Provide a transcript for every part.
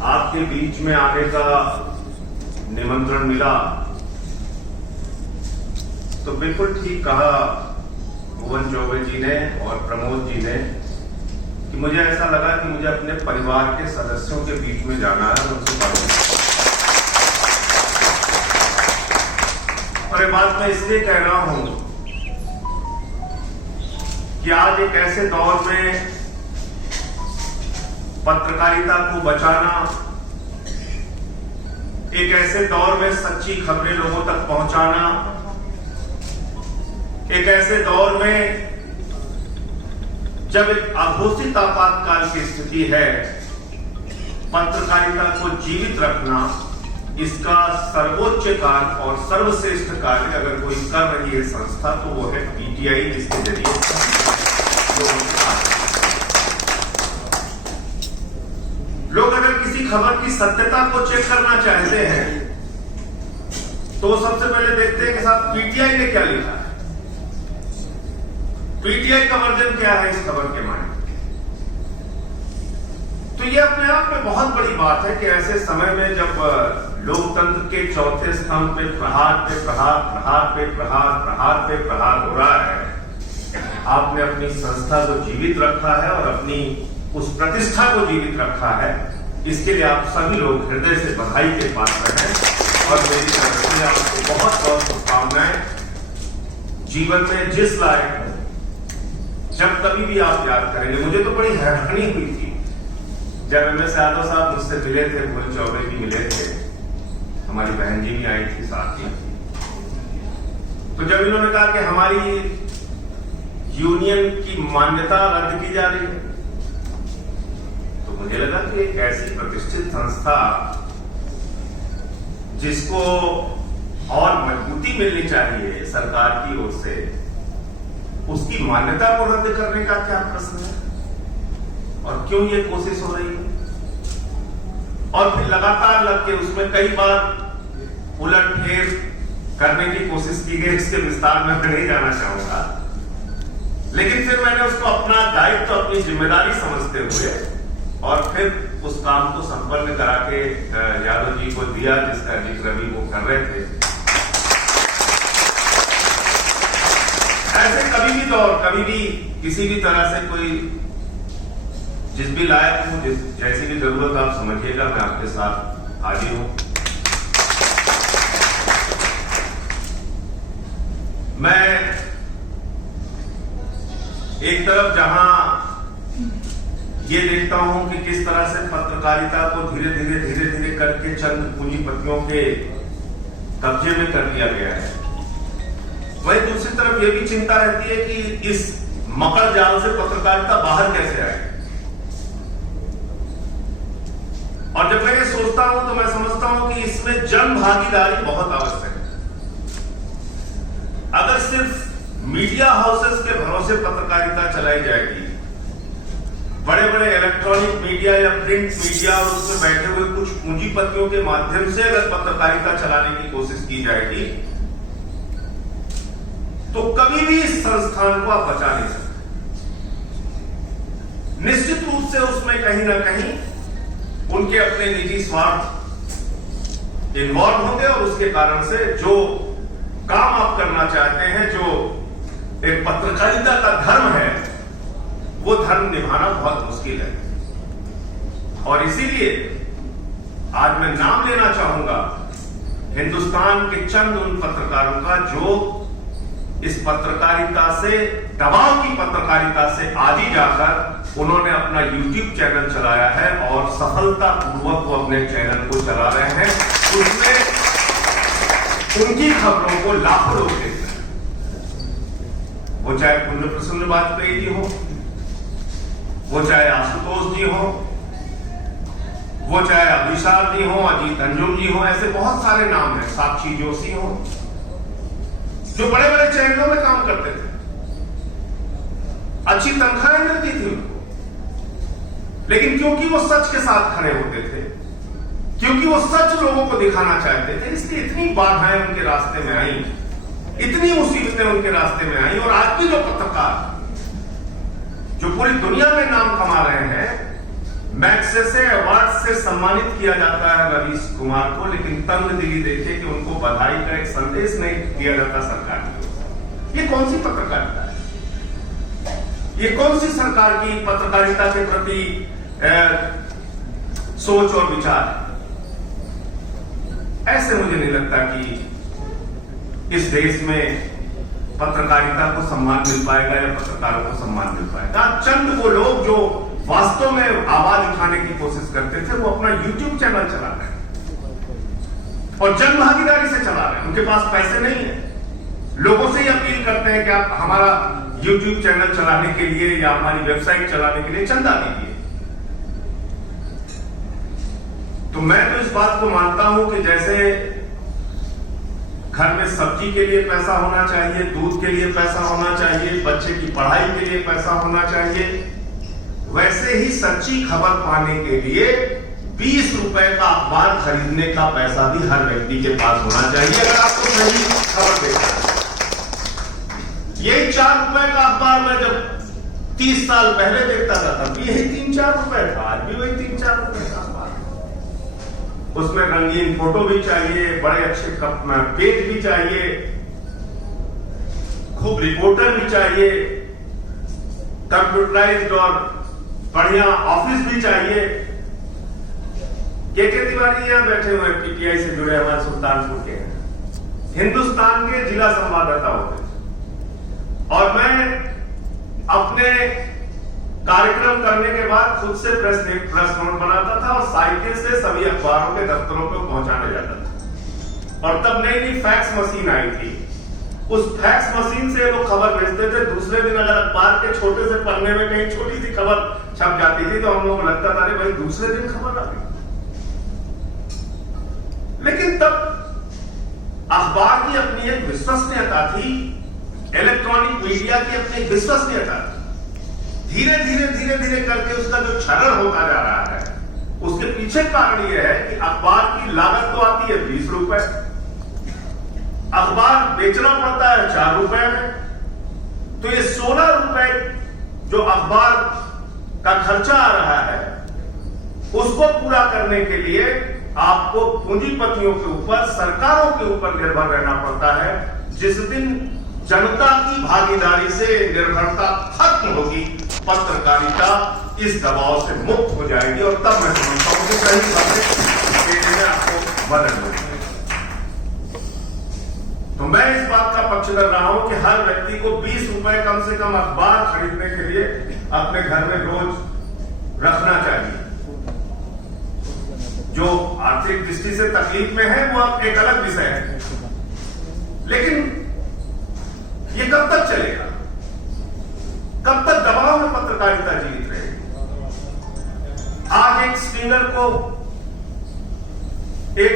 आपके बीच में आने का निमंत्रण मिला तो बिल्कुल ठीक कहा भुवन चौबे जी ने और प्रमोद जी ने कि मुझे ऐसा लगा कि मुझे अपने परिवार के सदस्यों के बीच में जाना है और उनसे बात करना है। और ये बात मैं इसलिए कह रहा हूं कि आज एक ऐसे दौर में पत्रकारिता को बचाना, एक ऐसे दौर में सच्ची खबरें लोगों तक पहुंचाना, एक ऐसे दौर में जब एक अघोषित आपातकाल की स्थिति है, पत्रकारिता को जीवित रखना, इसका सर्वोच्च कार्य और सर्वश्रेष्ठ कार्य अगर कोई कर रही है संस्था तो वो है पीटीआई, जिसके जरिए लोग अगर किसी खबर की सत्यता को चेक करना चाहते हैं तो सबसे पहले देखते हैं कि साहब पीटीआई ने क्या लिखा है, पीटीआई का वर्जन क्या है इस खबर के मायने। तो ये अपने आप में बहुत बड़ी बात है कि ऐसे समय में जब लोकतंत्र के चौथे स्तंभ पे प्रहार पे प्रहार, प्रहार पे प्रहार, प्रहार पे प्रहार हो रहा है, आपने अपनी संस्था को जीवित रखा है और अपनी उस प्रतिष्ठा को जीवित रखा है। इसके लिए आप सभी लोग हृदय से बधाई के पात्र हैं और मेरी तरफ से आपको बहुत बहुत शुभकामनाएं। जीवन में जिस लायक हो, जब कभी भी आप याद करेंगे। मुझे तो बड़ी हैरानी हुई थी जब MS यादव साहब मुझसे मिले थे, भुवन चौबे जी मिले थे, हमारी बहन जी भी आई थी साथ में। तो जब इन्होंने कहा कि हमारी यूनियन की मान्यता रद्द की जा रही है, तो मुझे लगा कि एक ऐसी प्रतिष्ठित संस्था जिसको और मजबूती मिलनी चाहिए सरकार की ओर से, उसकी मान्यता को रद्द करने का क्या प्रश्न है और क्यों ये कोशिश हो रही है। और फिर लगातार लग के उसमें कई बार उलट फेर करने की कोशिश की गई। इसके विस्तार में मैं नहीं जाना चाहूंगा, लेकिन फिर मैंने उसको अपना दायित्व, अपनी जिम्मेदारी समझते हुए और फिर उस काम को संपन्न करा के यादव जी को दिया, जिसका जिक्र अभी वो कर रहे थे। ऐसे कभी भी दौर, कभी भी किसी भी तरह से कोई जिस भी लायक हूं, जैसी भी जरूरत आप समझिएगा, मैं आपके साथ हाजिर हूं। मैं एक तरफ जहां ये देखता हूं कि किस तरह से पत्रकारिता को धीरे धीरे करके चंद पूंजीपतियों के कब्जे में कर लिया गया है, वहीं दूसरी तरफ ये भी चिंता रहती है कि इस मकर जाल से पत्रकारिता बाहर कैसे आए। और जब मैं ये सोचता हूं तो मैं समझता हूं कि इसमें जन भागीदारी बहुत आवश्यक है। अगर सिर्फ मीडिया हाउसेस के भरोसे पत्रकारिता चलाई जाएगी, बड़े बड़े इलेक्ट्रॉनिक मीडिया या प्रिंट मीडिया और उसमें बैठे हुए कुछ पूंजीपतियों के माध्यम से अगर पत्रकारिता चलाने की कोशिश की जाएगी, तो कभी भी इस संस्थान को आप बचा नहीं सकते। निश्चित रूप से उसमें कहीं ना कहीं उनके अपने निजी स्वार्थ इन्वॉल्व होंगे और उसके कारण से जो काम आप करना चाहते हैं, जो एक पत्रकारिता का धर्म है, वो धर्म निभाना बहुत मुश्किल है। और इसीलिए आज मैं नाम लेना चाहूंगा हिंदुस्तान के चंद उन पत्रकारों का जो इस पत्रकारिता से, दबाव की पत्रकारिता से आगे जाकर उन्होंने अपना YouTube चैनल चलाया है और सफलतापूर्वक वो अपने चैनल को चला रहे हैं। उसमें उनकी खबरों को लाखों लोग देखते हैं, वो चाहे कुंज प्रसन्न वाजपेयी जी हो, वो चाहे आशुतोष जी हो, वो चाहे अभिषाद जी हो, अजीत अंजुम जी हो, ऐसे बहुत सारे नाम हैं, साक्षी जोशी हो, जो बड़े बड़े चैनलों में काम करते थे, अच्छी तनख्वाहें मिलती थी उनको, लेकिन क्योंकि वो सच के साथ खड़े होते थे, क्योंकि वो सच लोगों को दिखाना चाहते थे, इसलिए इतनी बाधाएं उनके रास्ते में आई, इतनी मुसीबतें उनके रास्ते में आई। और आज भी जो पत्रकार जो पूरी दुनिया में नाम कमा रहे हैं, मैग्सेसे अवार्ड से सम्मानित किया जाता है रवीश कुमार को, लेकिन तंगदिली देखिए कि उनको बधाई का एक संदेश नहीं दिया जाता सरकार की। ये कौन सी पत्रकारिता है? ये कौन सी सरकार की पत्रकारिता के प्रति सोच और विचार है? ऐसे मुझे नहीं लगता कि इस देश में पत्रकारिता को सम्मान मिल पाएगा या पत्रकारों को सम्मान मिल पाएगा। चंद वो लोग जो वास्तव में आवाज उठाने की कोशिश करते थे, वो अपना YouTube चैनल चला रहे हैं और जन भागीदारी से चला रहे हैं। उनके पास पैसे नहीं है, लोगों से ही अपील करते हैं कि आप हमारा YouTube चैनल चलाने के लिए या हमारी वेबसाइट चलाने के लिए चंदा दीजिए। तो मैं तो इस बात को मानता हूं कि जैसे घर में सब्जी के लिए पैसा होना चाहिए, दूध के लिए पैसा होना चाहिए, बच्चे की पढ़ाई के लिए पैसा होना चाहिए, वैसे ही सच्ची खबर पाने के लिए 20 रुपए का अखबार खरीदने का पैसा भी हर व्यक्ति के पास होना चाहिए अगर आपको सही खबर देखना है। यही 4 रुपए का अखबार मैं जब 30 साल पहले देखता था तब भी यही 3-4 रुपए था, आज भी वही 3-4 रुपए का अखबार। उसमें रंगीन फोटो भी चाहिए, बड़े अच्छे पेज भी चाहिए, खूब रिपोर्टर भी चाहिए, कंप्यूटराइज्ड और बढ़िया ऑफिस भी चाहिए। के तिवारी यहां बैठे हुए पीटीआई से जुड़े हमारे सुल्तानपुर के हिंदुस्तान के जिला संवाददाता होते और मैं अपने कार्यक्रम करने के बाद खुद से प्रेस नोट बनाता था और साइकिल से सभी अखबारों के दफ्तरों को पहुंचाने जाता था। और तब नई नई फैक्स मशीन आई थी, उस फैक्स मशीन से वो खबर भेजते थे। दूसरे दिन अगर अखबार के छोटे से पन्ने में कहीं छोटी सी खबर छप जाती थी तो हम लोग को लगता था अरे भाई दूसरे दिन खबर आ गई। लेकिन तब अखबार की अपनी एक विश्वसनीयता थी, इलेक्ट्रॉनिक मीडिया की अपनी विश्वसनीयता थी। धीरे धीरे करके उसका जो क्षरण होता जा रहा है, उसके पीछे कारण यह है कि अखबार की लागत तो आती है 20 रुपए, अखबार बेचना पड़ता है 4 रुपए में। तो ये 16 रुपए जो अखबार का खर्चा आ रहा है, उसको पूरा करने के लिए आपको पूंजीपतियों के ऊपर, सरकारों के ऊपर निर्भर रहना पड़ता है। जिस दिन जनता की भागीदारी से निर्भरता खत्म होगी, पत्रकारिता इस दबाव से मुक्त हो जाएगी और तब मैं समझता हूं कि सही बातें में आपको बदल होगी। तो मैं इस बात का पक्ष कर रहा हूं कि हर व्यक्ति को 20 रुपए कम से कम अखबार खरीदने के लिए अपने घर में रोज रखना चाहिए। जो आर्थिक दृष्टि से तकलीफ में है वो अब एक अलग विषय है, लेकिन ये कब तक चलेगा? कब तक दबाव में पत्रकारिता जीवित रहेगी? आज एक स्ट्रिंगर को, एक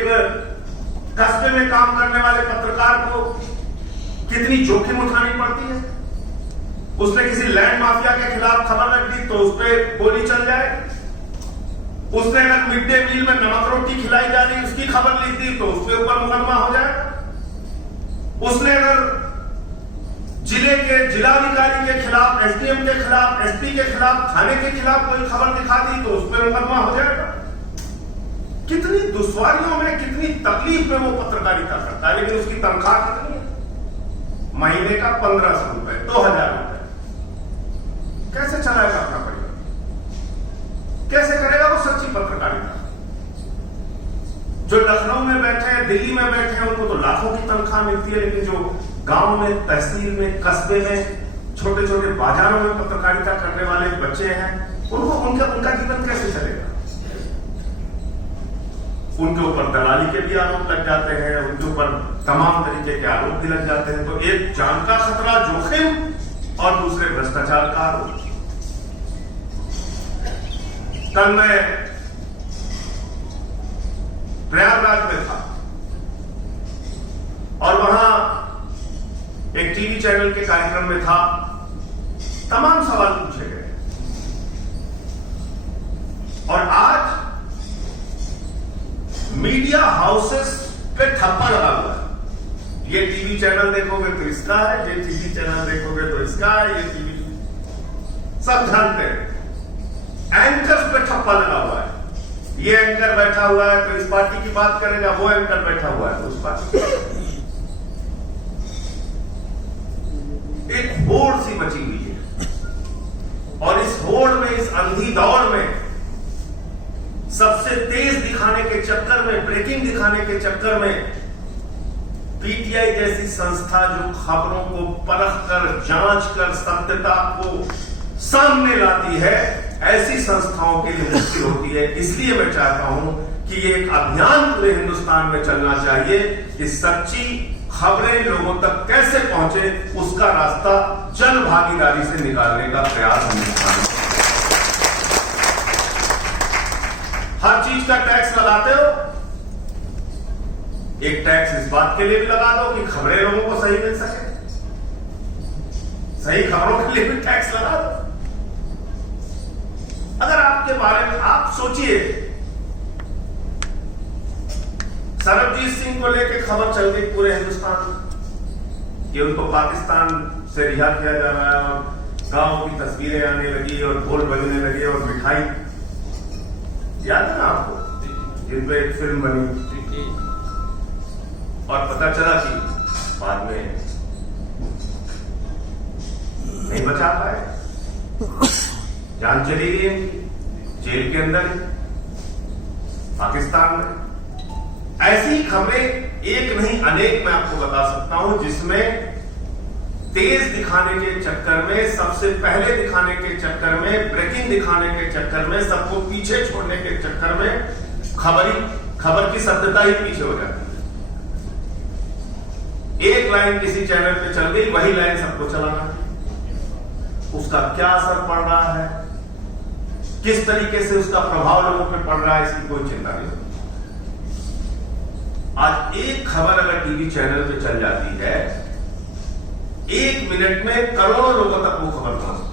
कस्बे में काम करने वाले पत्रकार को कितनी जोखिम उठानी पड़ती है। उसने किसी लैंड माफिया के खिलाफ खबर रख दी तो उस पर गोली चल जाए। उसने अगर मिड डे मील में नमक रोटी खिलाई जा रही उसकी खबर लिख दी तो उसके ऊपर मुकदमा हो जाएगा। उसने अगर जिले के जिलाधिकारी के खिलाफ, एसडीएम के खिलाफ, एसपी के खिलाफ, थाने के खिलाफ कोई खबर दिखा दी तो उस पर मुकदमा हो जाएगा। कितनी दुश्वारियों में, कितनी तकलीफ में वो पत्रकारिता करता है, लेकिन उसकी तनख्वाह कितनी है? महीने का 1500 रुपए, 2000 रुपए। कैसे चलाएगा अपना परिवार? कैसे करेगा वो सच्ची पत्रकारिता? जो लखनऊ में बैठे हैं, दिल्ली में बैठे हैं, उनको तो लाखों की तनख्वाह मिलती है, लेकिन जो गांव में, तहसील में, कस्बे में, छोटे छोटे बाजारों में पत्रकारिता करने वाले बच्चे हैं, उनका जीवन कैसे चलेगा? उनके ऊपर दलाली के भी आरोप लग जाते हैं, उनके ऊपर तमाम तरीके के आरोप भी लग जाते हैं। तो एक जान का खतरा, जोखिम, और दूसरे भ्रष्टाचार का आरोप। कल मैं प्रयागराज में था और वहां एक टीवी चैनल के कार्यक्रम में था। तमाम सवाल पूछे गए और आज मीडिया हाउसेस पे ठप्पा लगा हुआ है। ये टीवी चैनल देखोगे तो इसका है, ये टीवी चैनल देखोगे तो इसका है, ये टीवी, सब जानते हैं। एंकर्स पे ठप्पा लगा हुआ है। ये एंकर बैठा हुआ है तो इस पार्टी की बात करेगा, वो एंकर बैठा हुआ है तो उस पार्टी की। एक होड़ सी मची हुई है और इस होड़ में, इस अंधी दौड़ में सबसे तेज दिखाने के चक्कर में, ब्रेकिंग दिखाने के चक्कर में पीटीआई जैसी संस्था जो खबरों को परख कर, जांच कर, सत्यता को सामने लाती है, ऐसी संस्थाओं के लिए मुश्किल होती है। इसलिए मैं चाहता हूं कि ये एक अभियान पूरे हिंदुस्तान में चलना चाहिए कि सच्ची खबरें लोगों तक कैसे पहुंचे, उसका रास्ता जन भागीदारी से निकालने का प्रयास हिंदुस्तान में। हर चीज का टैक्स लगाते हो, एक टैक्स इस बात के लिए भी लगा दो कि खबरें लोगों को सही मिल सके, सही खबरों के लिए भी टैक्स लगा दो। अगर आपके बारे में आप सोचिए, सरबजीत सिंह को लेकर खबर चल गई पूरे हिंदुस्तान कि उनको पाकिस्तान से रिहा किया जा रहा है और गांव की तस्वीरें आने लगी और ढोल बजने लगे और मिठाई, याद है ना आपको, जिन पे एक फिल्म बनी और पता चला कि बाद में नहीं बचा पाए, जान चली गई जेल के अंदर पाकिस्तान में। ऐसी खबरें एक नहीं अनेक मैं आपको बता सकता हूं, जिसमें तेज दिखाने के चक्कर में, सबसे पहले दिखाने के चक्कर में, ब्रेकिंग दिखाने के चक्कर में, सबको पीछे छोड़ने के चक्कर में खबर की सत्यता ही पीछे हो जाती है। एक लाइन किसी चैनल पे चल गई, वही लाइन सबको चलाना है। उसका क्या असर पड़ रहा है, किस तरीके से उसका प्रभाव लोगों पर पड़ रहा है, इसकी कोई चिंता नहीं। आज एक खबर अगर टीवी चैनल पे चल जाती है, 1 मिनट में करोड़ों लोगों तक वो खबर पहुंचती।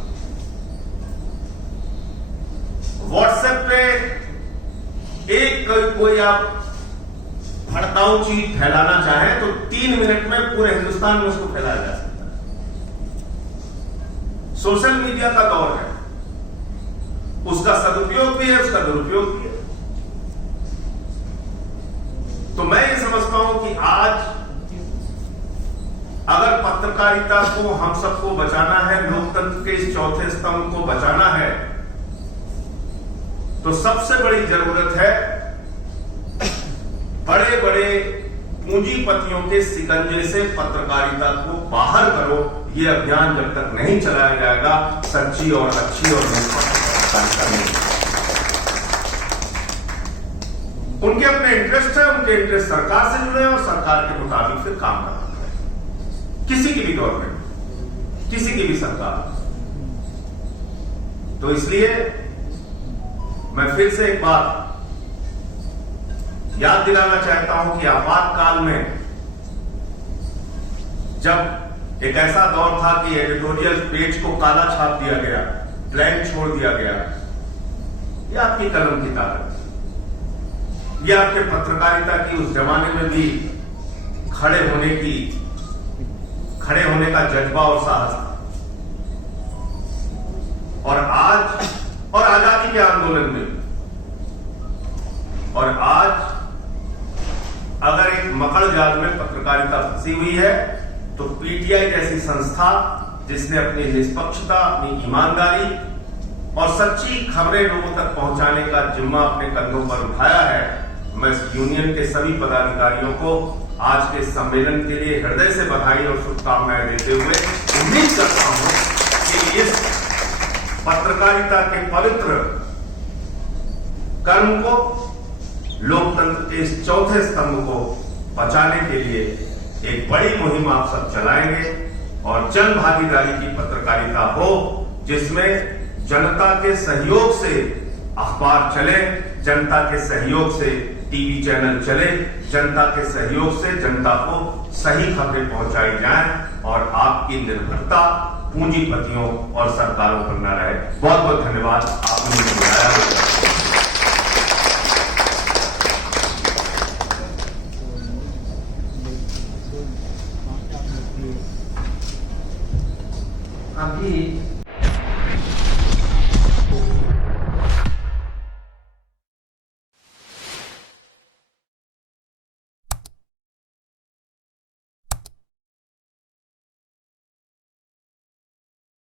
व्हाट्सएप पे एक कोई आप भड़काऊ चीज फैलाना चाहें तो 3 मिनट में पूरे हिंदुस्तान में उसको फैलाया जा सकता है। सोशल मीडिया का दौर है, उसका सदुपयोग भी है, उसका दुरुपयोग भी है। तो मैं ये समझता हूं कि आज अगर पत्रकारिता को, हम सबको बचाना है, लोकतंत्र के इस चौथे स्तंभ को बचाना है, तो सबसे बड़ी जरूरत है बड़े बड़े पूंजीपतियों के शिकंजे से पत्रकारिता को बाहर करो। ये अभियान जब तक नहीं चलाया जाएगा, सच्ची और अच्छी और निष्पक्ष पत्रकारिता नहीं। उनके अपने इंटरेस्ट है, उनके इंटरेस्ट सरकार से जुड़े और सरकार के मुताबिक फिर काम करना है। किसी की भी गवर्नमेंट, किसी की भी सरकार। तो इसलिए मैं फिर से एक बात याद दिलाना चाहता हूं कि आपातकाल में जब एक ऐसा दौर था कि एडिटोरियल पेज को काला छाप दिया गया, ब्लैंक छोड़ दिया गया, यह आपकी कलम की ताकत, यह आपके पत्रकारिता की उस जमाने में भी खड़े होने का जज्बा और साहस था। और आज, और आजादी के आंदोलन में, और आज अगर एक मकड़ जाल में पत्रकारिता फंसी हुई है, तो पीटीआई जैसी संस्था जिसने अपनी निष्पक्षता, अपनी ईमानदारी और सच्ची खबरें लोगों तक पहुंचाने का जिम्मा अपने कंधों पर उठाया है, मैं इस यूनियन के सभी पदाधिकारियों को आज के सम्मेलन के लिए हृदय से बधाई और शुभकामनाएं देते हुए उम्मीद करता हूं कि इस पत्रकारिता के पवित्र कर्म को, लोकतंत्र के इस चौथे स्तंभ को बचाने के लिए एक बड़ी मुहिम आप सब चलाएंगे और जन भागीदारी की पत्रकारिता हो, जिसमें जनता के सहयोग से अखबार चले, जनता के सहयोग से टीवी चैनल चले, जनता के सहयोग से जनता को सही खबरें पहुंचाई जाएं और आपकी निर्भरता पूंजीपतियों और सरकारों पर न रहे। बहुत बहुत धन्यवाद, आपने मुझे बुलाया।